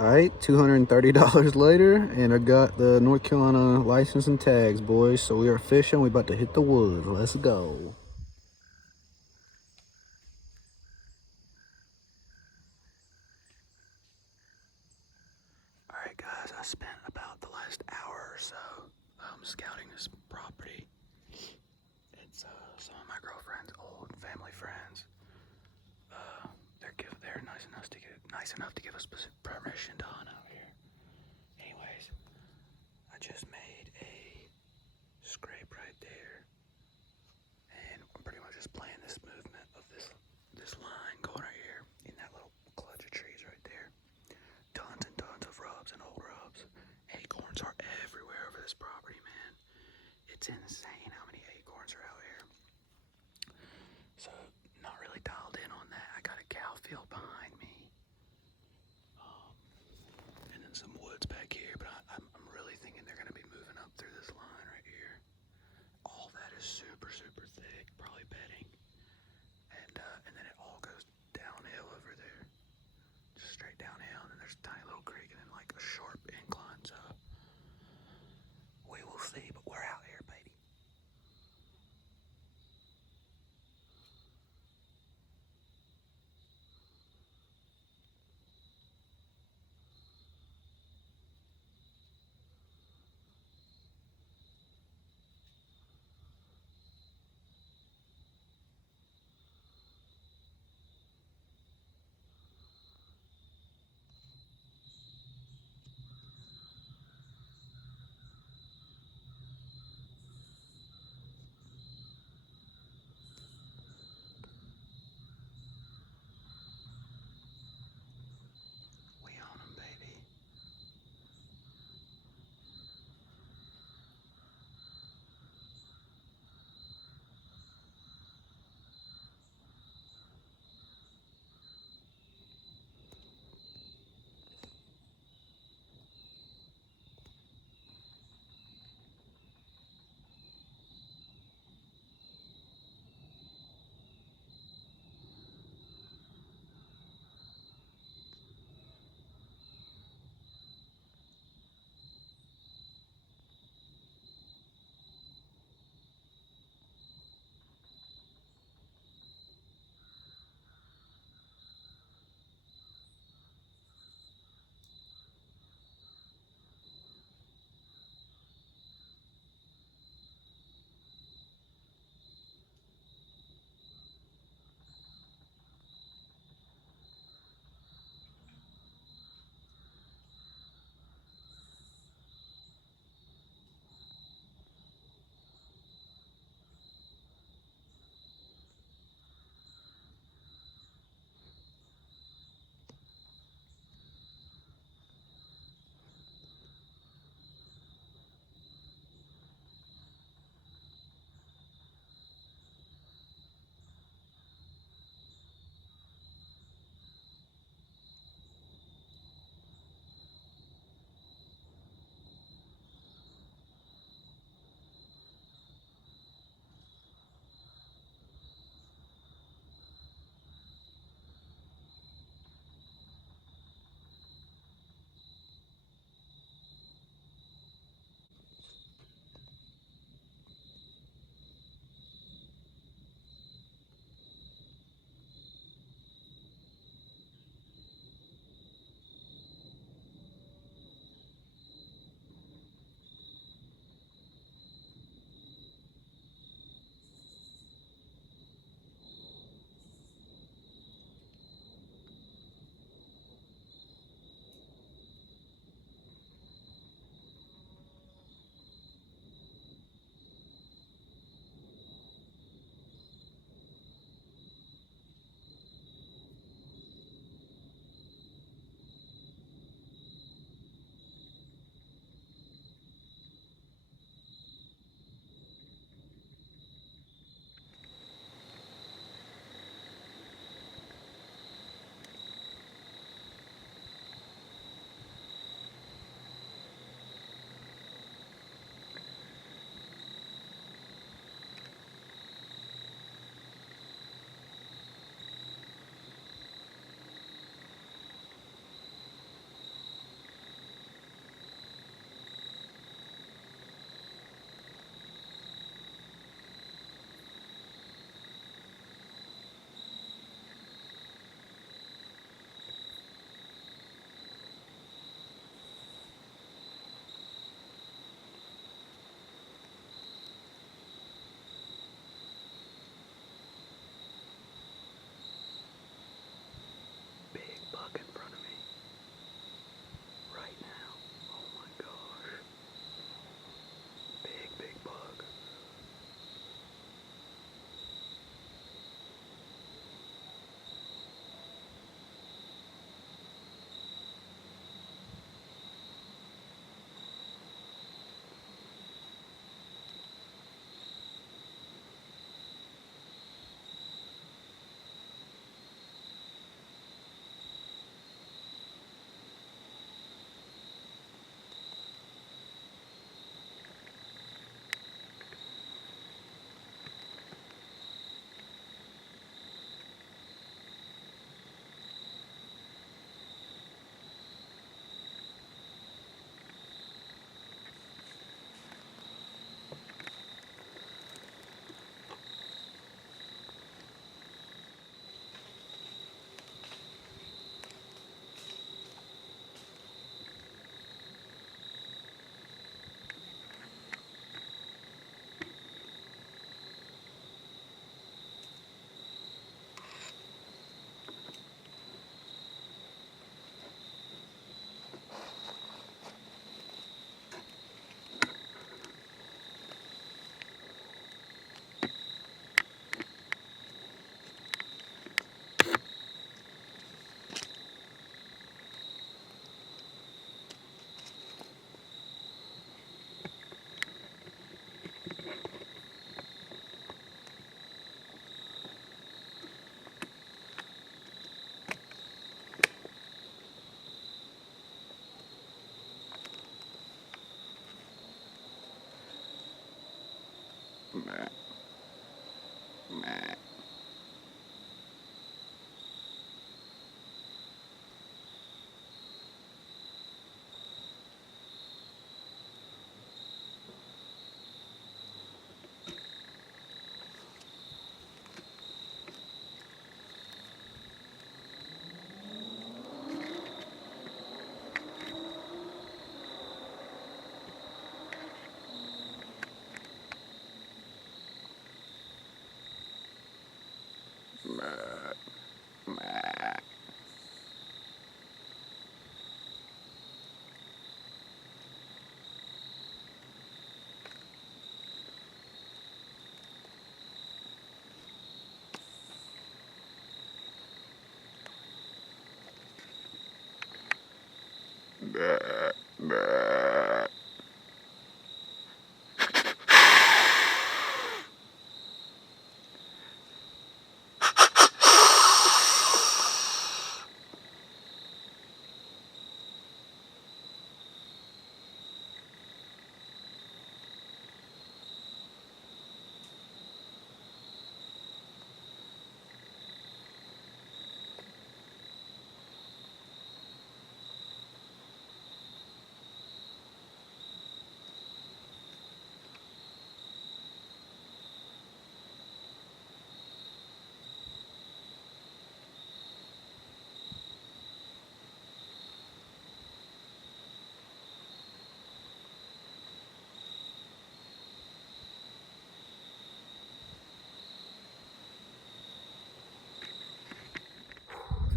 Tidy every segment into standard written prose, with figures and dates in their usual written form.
Alright, $230 later, and I got the North Carolina license and tags, boys. So we are fishing. We about to hit the woods. Let's go. Alright, guys, I spent about the last hour or so scouting this property. It's some of my girlfriend's old family friends. They're nice enough to give us permission to hunt out here. Anyways, I just made a scrape right there, and I'm pretty much just playing this movement of this line going right here in that little clutch of trees right there. Tons and tons of rubs and old rubs. Acorns are everywhere over this property, man. It's insane how many acorns are out here. So, not really dialed in on that. I got a cow field behind me. And then some woods back here, but I'm really thinking they're going to be moving up through this line right here. All that is super, super thick, probably bedding. And then it all goes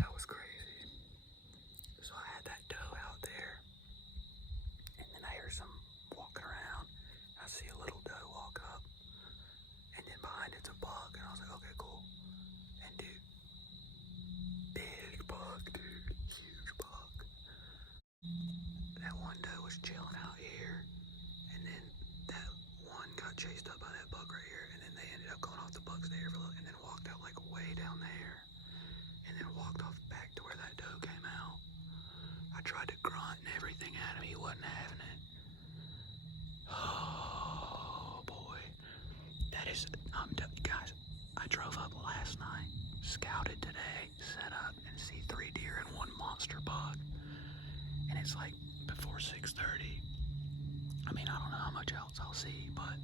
That was crazy. So I had that doe out there, and then I hear some walking around. I see a little doe walk up, and then behind it's a buck, and I was like, okay, cool. And dude, big buck, dude, huge buck. That one doe was chilling out here, and then that one got chased up by that buck right here, and then they ended up going off the buck's there for a little, and then walked out like way down there, and then walked off back to where that doe came out. I tried to grunt and everything at him, he wasn't having it. Oh boy, that is, guys, I drove up last night, scouted today, set up, and see 3 deer and 1 monster buck, and it's like before 6:30. I mean, I don't know how much else I'll see, but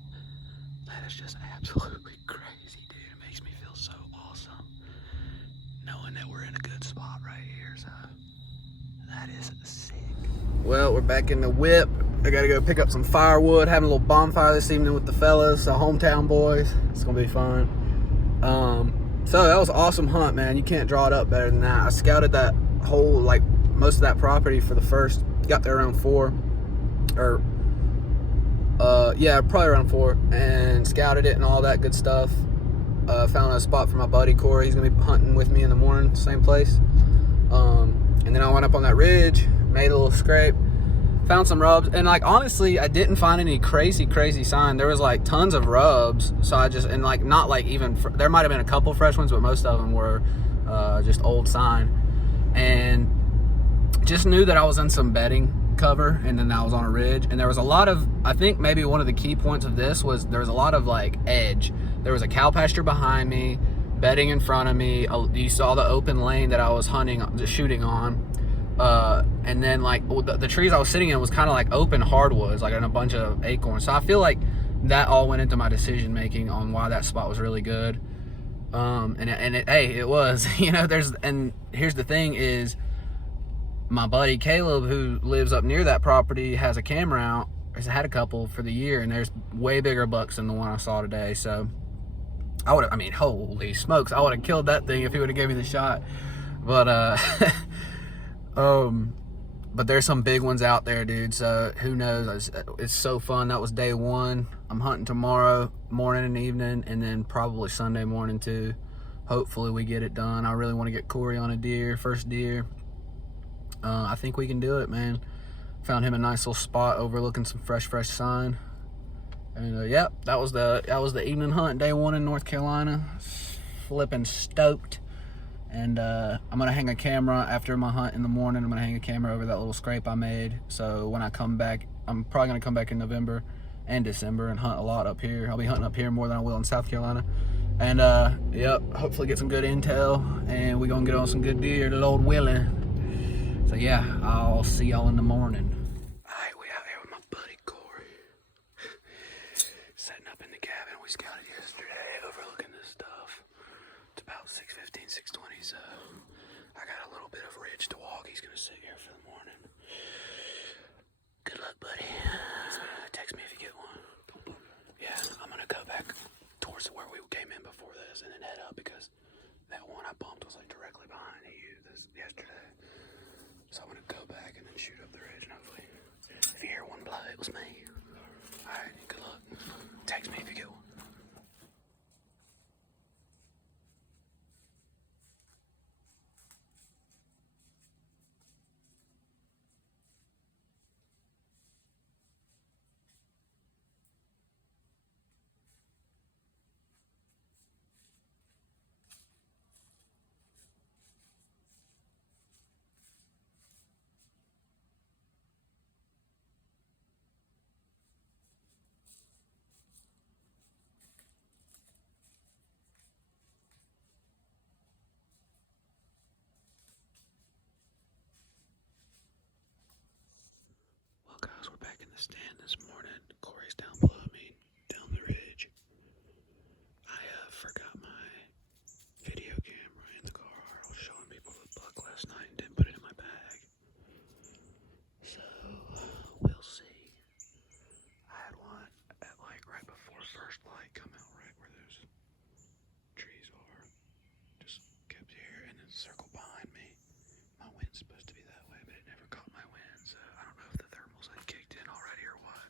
that is just absolutely crazy, dude. It makes me feel so awesome knowing that we're in a good spot right here, so that is sick. Well, we're back in the whip. I gotta go pick up some firewood, having a little bonfire this evening with the fellas, so hometown boys. It's gonna be fun. So that was an awesome hunt, man. You can't draw it up better than that. I scouted that whole, like, most of that property for the first, got there around 4, or yeah, probably around 4, and scouted it and all that good stuff. Found a spot for my buddy Corey. He's gonna be hunting with me in the morning, same place. And then I went up on that ridge, made a little scrape, found some rubs, and like honestly, I didn't find any crazy sign. There was like tons of rubs, so I just, and like not like even there might have been a couple fresh ones, but most of them were just old sign, and just knew that I was in some bedding cover, and then I was on a ridge, and there was a lot of, I think maybe one of the key points of this was there was a lot of like edge. There was a cow pasture behind me, bedding in front of me. You saw the open lane that I was shooting on, and then like the trees I was sitting in was kind of like open hardwoods, like in a bunch of acorns. So I feel like that all went into my decision making on why that spot was really good. Hey, it was, you know, and here's the thing is, my buddy Caleb, who lives up near that property, has a camera out. He's had a couple for the year, and there's way bigger bucks than the one I saw today. So I mean, holy smokes, I would have killed that thing if he would have gave me the shot. But but there's some big ones out there, dude. So who knows? It's so fun. That was day 1. I'm hunting tomorrow morning and evening, and then probably Sunday morning too. Hopefully we get it done. I really want to get Corey on a deer, first deer. I think we can do it, man. Found him a nice little spot overlooking some fresh sun. And yep, that was the evening hunt, day 1 in North Carolina. Flipping stoked. And I'm gonna hang a camera after my hunt in the morning. I'm gonna hang a camera over that little scrape I made. So when I come back, I'm probably gonna come back in November and December and hunt a lot up here. I'll be hunting up here more than I will in South Carolina. And yep, hopefully get some good intel, and we're gonna get on some good deer, the Lord willing. So yeah, I'll see y'all in the morning. Alright, we out here with my buddy Corey. Setting up in the cabin. We scouted yesterday overlooking this stuff. It's about 6:15, 6:20, so I got a little bit of ridge to walk. He's gonna sit here for the morning. Good luck, buddy. Text me if you get one. Yeah, I'm gonna go back towards where we came in before this and then head up, because that one I bumped was like directly behind you yesterday. So I'm gonna go back and then shoot up the ridge, and hopefully, if you hear one blow, it was me. Alright, good luck. Text me if you get one. stand this morning. Corey's down below me, down the ridge. I forgot my video camera in the car. I was showing people the buck last night and didn't put it in my bag. So, we'll see. I had one at like right before first light come out, right where those trees are. Just kept here and then circled behind me. My wind's supposed to be that way, but it never caught my wind, so I don't know if the thermals had kicked in already or what.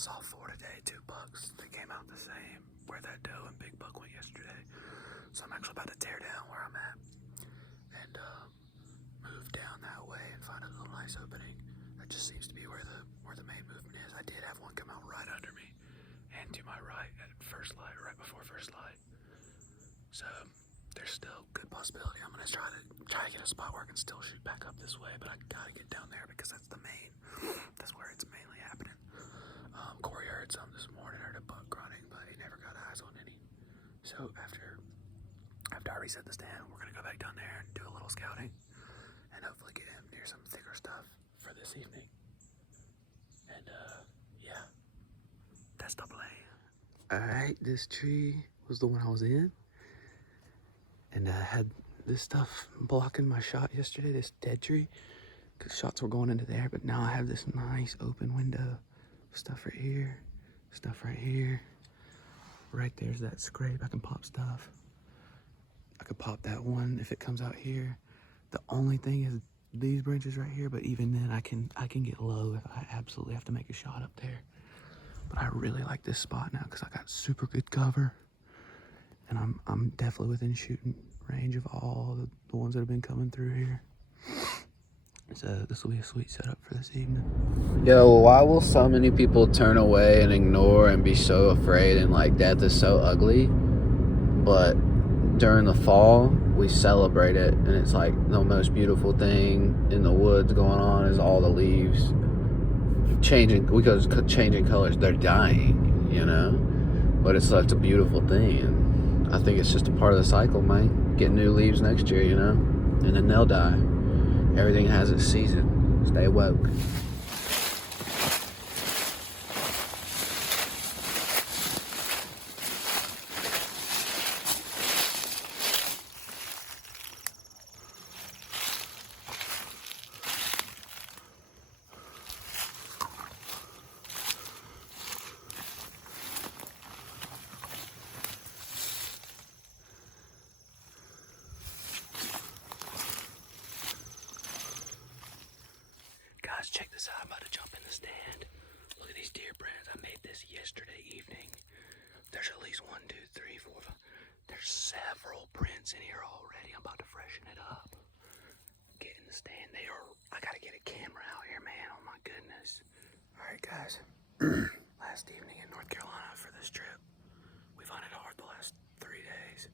Saw 4 today, 2 bucks. They came out the same where that doe and big buck went yesterday. So I'm actually about to tear down where I'm at and move down that way and find a little nice opening. That just seems to be where the main movement is. I did have one come out right under me and to my right at first light, right before first light. So there's still good possibility. I'm gonna try to get a spot where I can still shoot back up this way, but I gotta get down there because that's that's where it's mainly happening. Corey heard some this morning, heard a buck grunting, but he never got eyes on any. So after I reset the stand, we're gonna go back down there and do a little scouting and hopefully get him near some thicker stuff for this evening. And yeah, that's the plan. Alright, this tree was the one I was in. And I had this stuff blocking my shot yesterday, this dead tree, because shots were going into there. But now I have this nice open window. Stuff right here, stuff right here. Right there's that scrape. I can pop stuff. I could pop that one if it comes out here. The only thing is these branches right here, but even then I can get low if I absolutely have to make a shot up there. But I really like this spot now because I got super good cover. And I'm definitely within shooting range of all the ones that have been coming through here. So this will be a sweet setup for this evening. Yo, why will so many people turn away and ignore and be so afraid and like death is so ugly? But during the fall, we celebrate it, and it's like the most beautiful thing in the woods going on is all the leaves changing, because changing colors, they're dying, you know? But it's such a beautiful thing, and I think it's just a part of the cycle, man. Get new leaves next year, you know? And then they'll die. Everything has its season. Stay woke. Guys, check this out. I'm about to jump in the stand. Look at these deer brands. I made this yesterday evening. There's at least 1, 2, 3, 4, 5. There's several prints in here already. I'm about to freshen it up. Get in the stand. I gotta get a camera out here, man. Oh my goodness. Alright, guys. Last evening in North Carolina for this trip. We've hunted hard the last 3 days.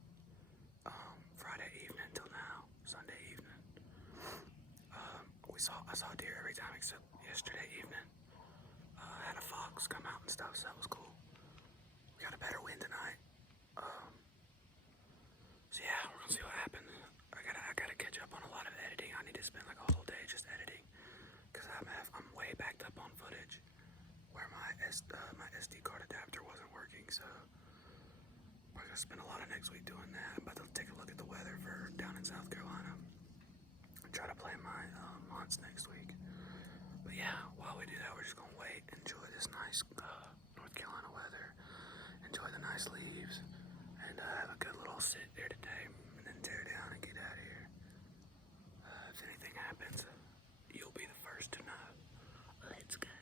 Friday evening till now. Sunday evening. I saw deer every time except yesterday evening. Had a fox come out and stuff, so that was cool. We got a better wind tonight. So yeah, we're gonna see what happens. I gotta catch up on a lot of editing. I need to spend like a whole day just editing, cause I'm way backed up on footage where my SD card adapter wasn't working. So we're gonna spend a lot of next week doing that. I'm about to take a look at the weather for down in South Carolina. Try to plan my hunts next week. But yeah, while we do that, we're just gonna wait, enjoy this nice North Carolina weather, enjoy the nice leaves, and have a good little sit there today, and then tear down and get out of here. If anything happens, you'll be the first to know. Let's go.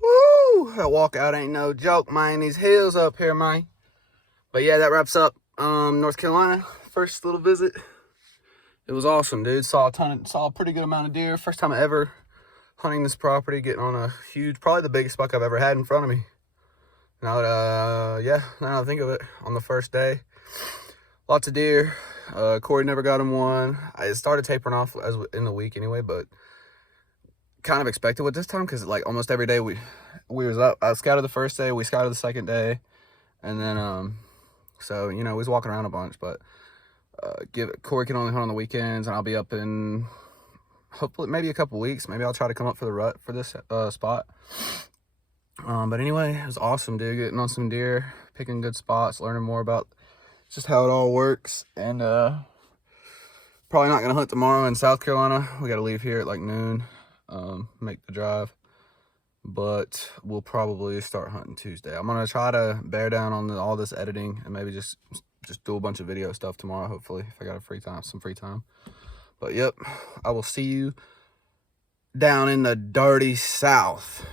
Woo! That walkout ain't no joke, man. These hills up here, man. But yeah, that wraps up North Carolina. First little visit. It was awesome, dude. Saw a pretty good amount of deer. First time ever hunting this property, getting on a huge, probably the biggest buck I've ever had in front of me. Now that I think of it, on the first day, lots of deer. Corey never got him one. I started tapering off as in the week anyway, but kind of expected with this time, because like almost every day we was up. I scouted the first day, we scouted the second day, and then so you know, we was walking around a bunch, but. Corey can only hunt on the weekends, and I'll be up in hopefully maybe a couple weeks. Maybe I'll try to come up for the rut for this spot. But anyway, it was awesome, dude. Getting on some deer, picking good spots, learning more about just how it all works. And probably not gonna hunt tomorrow in South Carolina. We gotta leave here at like noon, make the drive. But we'll probably start hunting Tuesday. I'm gonna try to bear down on all this editing and maybe just do a bunch of video stuff tomorrow, hopefully, if I got some free time. But yep, I will see you down in the dirty South.